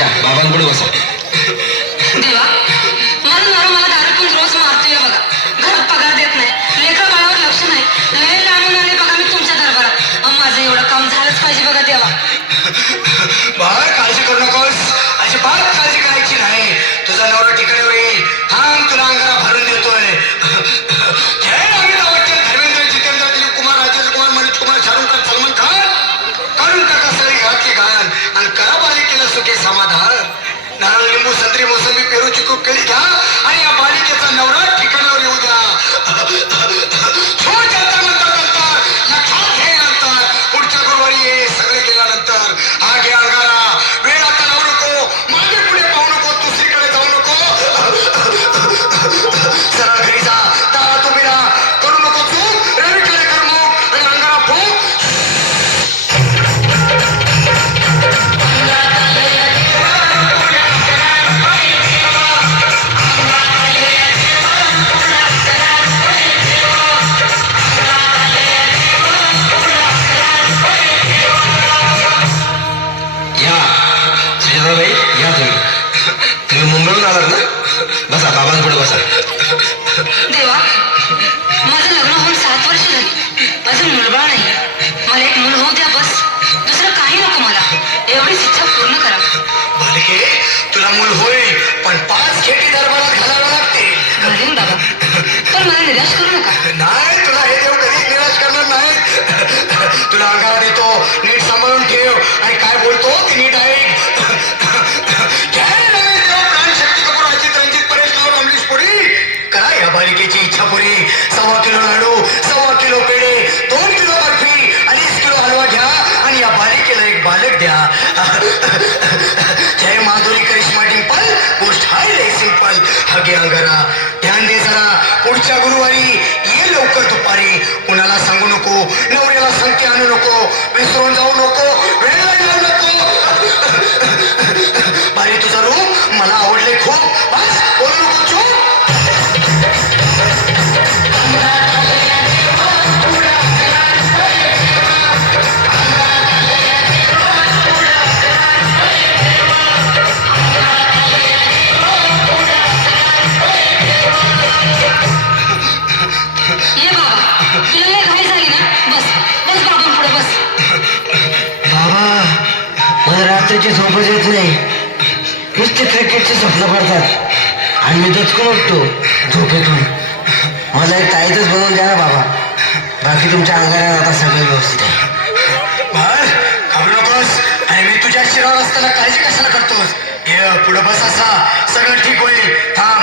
या बाबांकडे बसा. देवा, माझा नवरा मला दारू पिऊन रोज मारतोय बघा. घरात पगार देत नाही, लेकरं बाळावर लक्ष नाही. लय लांबून आले बघा मी तुमच्या दरबारात. माझं एवढं काम झालंच पाहिजे बघा देवा. बाळ काळजी करू नकोस, अजिबात काळजी करायची नाही. तुझा नवरा ठिकाणी होईल. थांब, तुला अंगारा भरून देतोय. जय अमिताभ बच्चन, धर्मेंद्र, जितेंद्र, दिलीप कुमार, राजेंद्र कुमार, मनोज कुमार, शाहरुख खान, सलमान खान, काढून टाका सगळी घरातली घाण आणि करा बालिकेला सुखे समाधान. नारळ, लिंबू, संत्री, मोसंबी, पेरू, चिकू, केळी घ्या आणि या बालिकेचा नवरा ठिकाणावर येऊ द्या. छोट जाता नंतर लक्षात घे नंतर पुढच्या गुरुवारी ये. सगळे गेल्यानंतर हा घे अंगारा. वेळ आता लावू नको, मागे पुढे पाहू नको, दुसरीकडे जाऊ नको. सरळ घरी जा, दारात उभी राहा, करू नको चूक. रवीकडे कर मुख आणि अंगारा फूक. या सुजाताबाई, या तुम्ही मुंबईहून आलात ना? बसा, बाबांकडे बसा. देवा, माझं लग्न होऊन 7 वर्ष झाली. अजून मुलबाळ नाही. मला एक मूल होऊ द्या बस. दुसरं काही नको मला. एवढीच इच्छा पूर्ण करा. बालिके, तुला मूल होईल, पण 5 खेटी दरबारात घालाव्या लागतील. घालीन बाबा, पण मला निराश करू नका. नाही, तुला हे देव कधीच निराश करणार नाही. तुला अंगारा देतो, नीट सांभाळून ठेव आणि काय बोलतो ते नीट ऐक. जय नवीन देव, प्राण शक्ती कपूर, अजित रंजित, परेश राव, अमरीश पुरी. करा या बालिकेची इच्छा पुरी. 1.25 किलो लाडू, 1.25 किलो पेढे, 2 किलो बर्फी, 2.5 किलो हलवा घ्या आणि या बालिकेला एक बालक द्या. जय माधुरी, करिश्मा, डिंपल, गोष्ट हाय लय सिंपल. हगे अंगारा, ध्यान दे जरा. पुढच्या गुरुवारी ये लवकर दुपारी. कुणाला सांगू नको, नवऱ्याला संगती आणू नको, विसरून जाऊ नको, वेळेला येऊ नको. बाई, तुझा रूम मला आवडले खूप. बस, बोलू नको, चूप. ये बाबा, तुला लय घाई झाली ना? बस बस बाबांपुढे बस. बाबा, मला रात्रीची झोपच येत नाही. नुसते क्रिकेटची स्वप्न पडतात आणि मी दचकून उठतो झोपेतून. मला एक ताईतच बनवून द्या ना बाबा. बाकी तुमच्या अंगारात आता सगळं व्यवस्थित आहे. बाळ, घाबरू नकोस. आणि मी तुझ्या शिरावर असताना काळजी कशाला करतोस? ये पुढे बस, असा सगळं ठीक होईल. थांब,